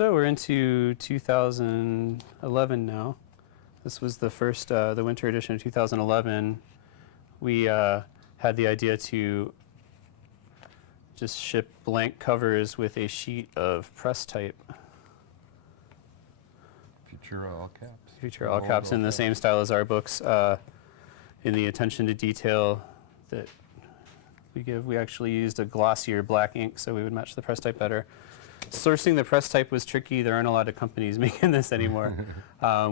So we're into 2011 now. This was the first, the winter edition of 2011. We had the idea to just ship blank covers with a sheet of press type. Feature all caps. Feature all caps in the same style as our books. In the attention to detail that we give, we actually used a glossier black ink so we would match the press type better. Sourcing the press type was tricky. There aren't a lot of companies making this anymore.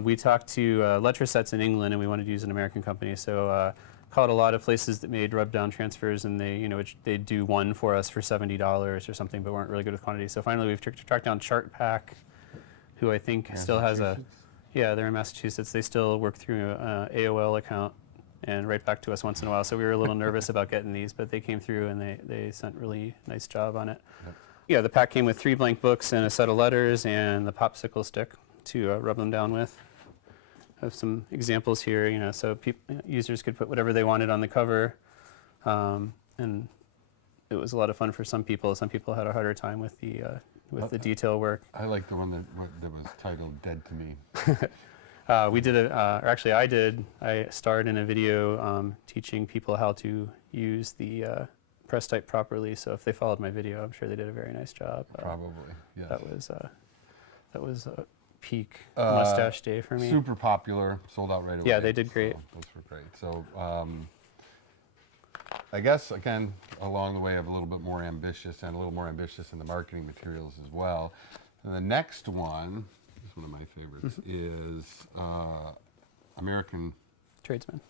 We talked to Letrasets in England, and we wanted to use an American company. So called a lot of places that made rub-down transfers, and they'd do one for us for $70 or something, but weren't really good with quantity. So finally, we've tracked down Chart Pack, who I think still has a, yeah, they're in Massachusetts. They still work through an AOL account and write back to us once in a while. So we were a little nervous about getting these, but they came through and they sent really nice job on it. Yep. Yeah, the pack came with 3 blank books and a set of letters and the popsicle stick to rub them down with. I have some examples here, so users could put whatever they wanted on the cover, and it was a lot of fun for some people. Some people had a harder time with the detail work. I like the one that was titled "Dead to Me." We did I starred in a video teaching people how to use the press type properly. So if they followed my video, I'm sure they did a very nice job. Probably, yes. That was a peak mustache day for me. Super popular, sold out right away. Yeah, they did great. So those were great. So I guess, again, along the way of a little bit more ambitious and a little more ambitious in the marketing materials as well. And the next one is one of my favorites, is American Tradesmen.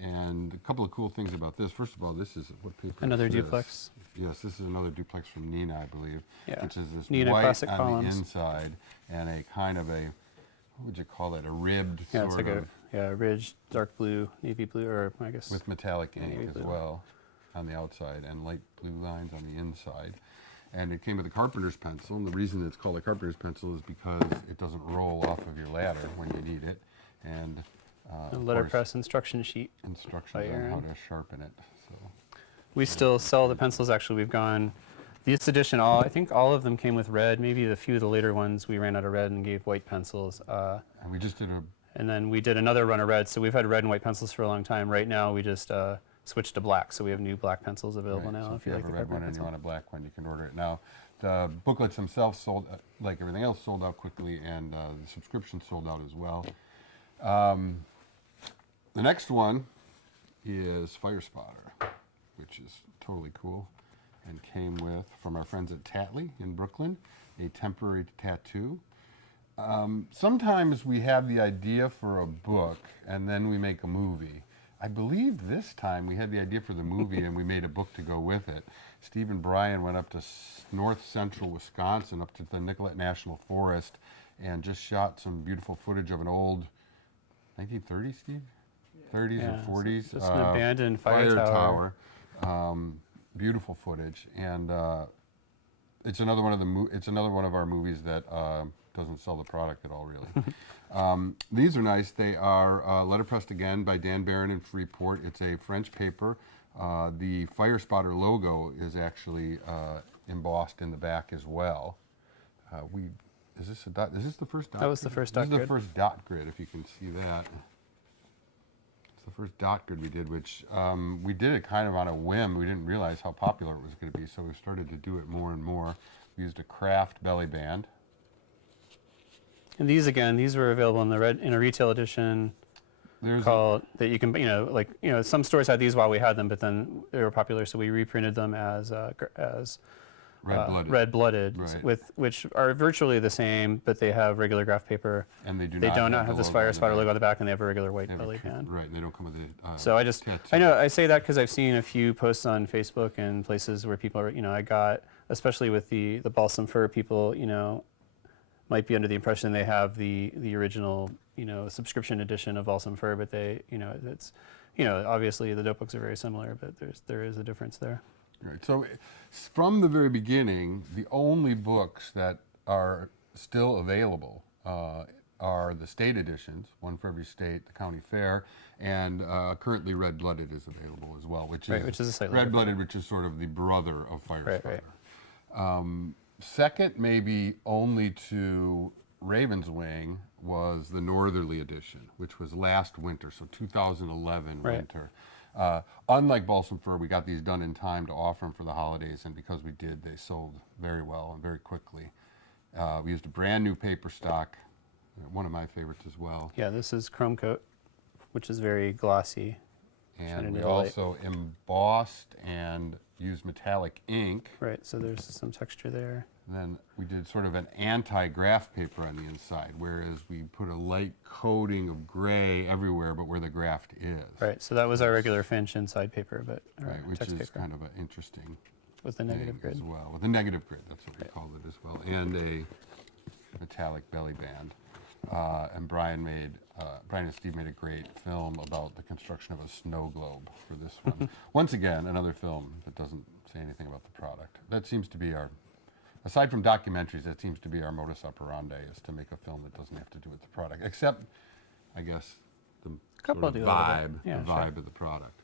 And a couple of cool things about this. First of all, this is what paper Another is duplex. Yes, this is another duplex from Nina, I believe. Yeah. Which is this Nina white classic on columns. the inside and a kind of a, what would you call it? A ribbed Yeah, sort it's like of. a ridged dark blue, navy blue, or I guess. With metallic ink navy as blue. well on the outside and light blue lines on the inside. And it came with a carpenter's pencil, and the reason it's called a carpenter's pencil is because it doesn't roll off of your ladder when you need it. And letterpress instruction sheet. Instructions on how to sharpen it. So. We still sell the pencils. Actually, we've gone. This edition, I think all of them came with red. Maybe a few of the later ones we ran out of red and gave white pencils. And we just did a. And then we did another run of red. So we've had red and white pencils for a long time. Right now, we just switched to black. So we have new black pencils available now. So if you have a red one and you want a black one, you can order it now. The booklets themselves sold, like everything else, sold out quickly, and the subscription sold out as well. The next one is Fire Spotter, which is totally cool, and came with, from our friends at Tattly in Brooklyn, a temporary tattoo. Sometimes we have the idea for a book, and then we make a movie. I believe this time we had the idea for the movie, and we made a book to go with it. Steve and Bryan went up to north central Wisconsin, up to the Nicollet National Forest, and just shot some beautiful footage of an old 1930s, Steve? 30s or 40s. Just an abandoned fire tower. Beautiful footage, and it's another one of it's another one of our movies that doesn't sell the product at all, really. These are nice. They are letterpressed again by Dan Barron in Freeport. It's a French paper. The Fire Spotter logo is actually embossed in the back as well. Is this a dot? Is this the first dot? That was the first dot grid. This is the first dot grid, if you can see that. The first dot grid we did, which we did it kind of on a whim. We didn't realize how popular it was going to be, so we started to do it more and more. We used a craft belly band. And these were available in a retail edition. Called that you can, some stores had these while we had them, but then they were popular, so we reprinted them as red-blooded, right. which are virtually the same, but they have regular graph paper. And they do not have this Fire Spotter logo on the back, and they have a regular white belly band. Right, and they don't come with a so I know I say that because I've seen a few posts on Facebook and places where people are, I got, especially with the balsam fir, people, might be under the impression they have the original, subscription edition of balsam fir, but they, it's, obviously the notebooks are very similar, but there is a difference there. Right. So from the very beginning, the only books that are still available are the state editions, one for every state, the county fair, and currently Red-Blooded is available as well, which is a slightly Red-Blooded, which is sort of the brother of Fire Spotter. second, maybe only to Raven's Wing, was the Northerly edition, which was last winter, so 2011 Right. winter. Unlike Balsam Fir, we got these done in time to offer them for the holidays, and because we did, they sold very well and very quickly. We used a brand new paper stock, one of my favorites as well. Yeah, this is Chrome Coat, which is very glossy. And Shining we into the light. also embossed and used metallic ink. Right, so there's some texture there. Then we did sort of an anti-graft paper on the inside, whereas we put a light coating of gray everywhere but where the graft is. Right, so that was our regular Finch inside paper, but or Right, which text is paper kind of an interesting with the negative thing grid. as well. With a negative grid, that's what we called it as well, and a metallic belly band. And Bryan and Steve made a great film about the construction of a snow globe for this one. Once again, another film that doesn't say anything about the product. That seems to be our, aside from documentaries, that seems to be our modus operandi, is to make a film that doesn't have to do with the product, except, I guess, the Couple sort of do a little bit. vibe, Yeah, the sure. vibe of the product.